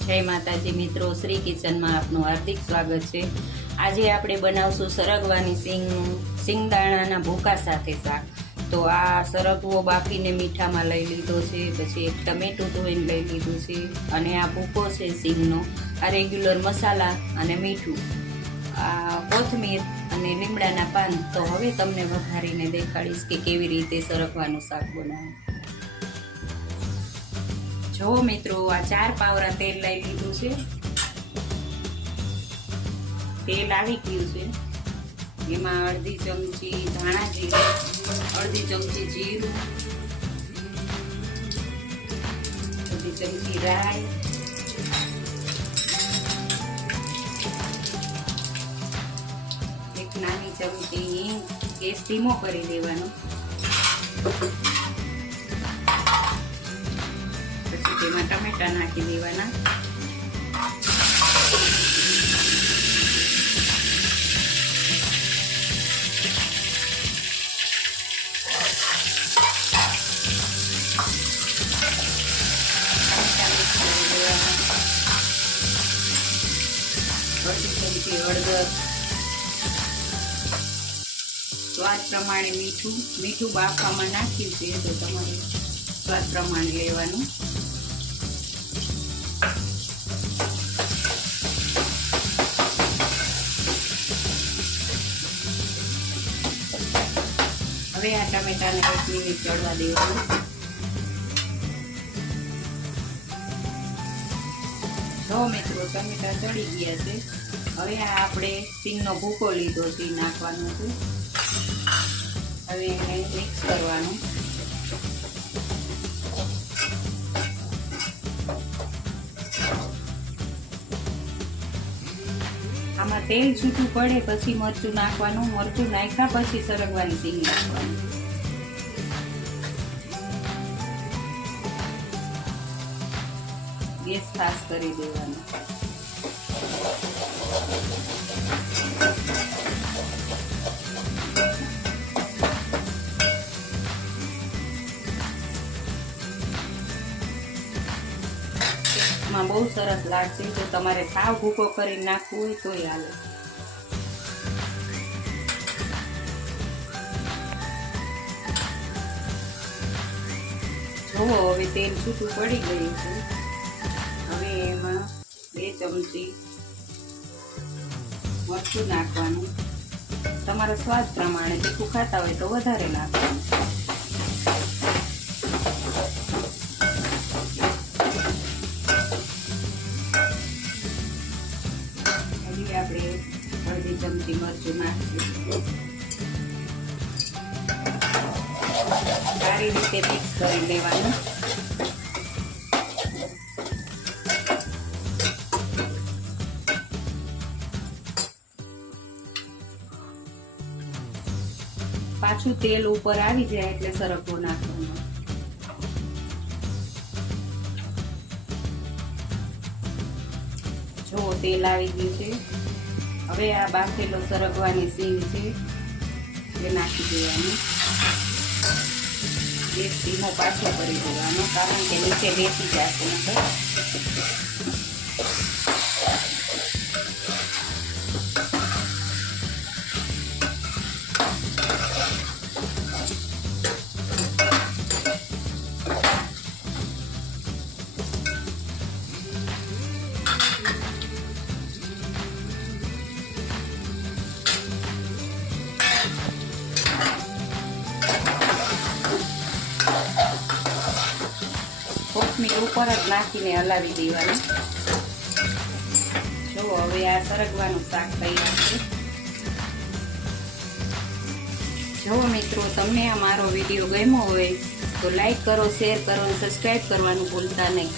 जय माताजी मित्रों, श्री किचन में आपનું हार्दिक स्वागत है। आज આપણે બનાવશું સરગવાની સિંગદાણાના ભૂકા સાથે શાક। તો આ સરગવો બાફીને મીઠામાં લઈ લીધો છે, પછી એક ટમેટું ધોઈને લઈ લીધું છે, અને આ ભૂકો છે સિંગનો, આ રેગ્યુલર મસાલા અને મીઠું, આ કોથમીર અને લીમડાના પાન। તો હવે તમને વઘારીને દેખાડીશ કે કેવી રીતે સરગવાનું શાક બનાવવું। जो मित्रों आ 4 पावरा तेल लई लीधुं छे। तेल आवी गयुं छे, एमां अर्धी चमची धाणा जीरुं, अर्धी चमची जीरुं, अर्धी चमची राई, एक नानी चमची हींग। गैस धीमो करी देवानो। तेमां टमेटा नाखी देवाना। अर्धी चमची हळदर, स्वाद प्रमाणे मीठું બાફવામાં નાખ્યું છે તો તમારે સ્વાદ પ્રમાણે લેવાનું। હવે આ ટમેટાને 1 મિનિટ ચડવા દેવાનું। જો મિત્રો ટમેટા ચડી ગયા છે, હવે આ આપણે સિંગનો ભૂકો લીધો છે નાખવાનો છે। હવે એને મિક્સ કરવાનું। આમાં તેલ છૂટું પડે પછી મરચું નાખવાનું। મરચું નાખ્યા પછી સરગવાની સિંગ નાખવાની। ગેસ ફાસ્ટ કરી દેવાનો। માં બહુ સરસ લાગશે। તો તમારે સાવ ભૂકો કરીને નાખવું હોય તોય હાલે। જો હવે તેલ છૂટું પડી ગયું છે। હવે એમાં 2 ચમચી મરચું નાખવાનું। તમારા સ્વાદ પ્રમાણે તીખું ખાતા હોય તો વધારે નાખવાનું। આપણે અડધી ચમચી મરચું નાખીશું। સારી રીતે મિક્સ કરી લેવાનું। પાછું તેલ ઉપર આવી જાય એટલે સરગવો નાખવાનો। જો તેલ આવી ગયું છે, હવે આ બાફેલો સરગવાની સિંગ છે એ નાખી દેવાની। ગેસ ધીમો પાછો કરી દેવાનો, કારણ કે નીચે બેસી જશે નકર। કોથમીર ઉપર જ નાખીને હલાવી દેવાનું। જો હવે આ સરગવાનું શાક તૈયાર છે। જો મિત્રો તમને આ મારો વિડીયો ગમ્યો હોય તો લાઈક કરો, શેર કરો અને સબસ્ક્રાઈબ કરવાનું ભૂલતા નહીં।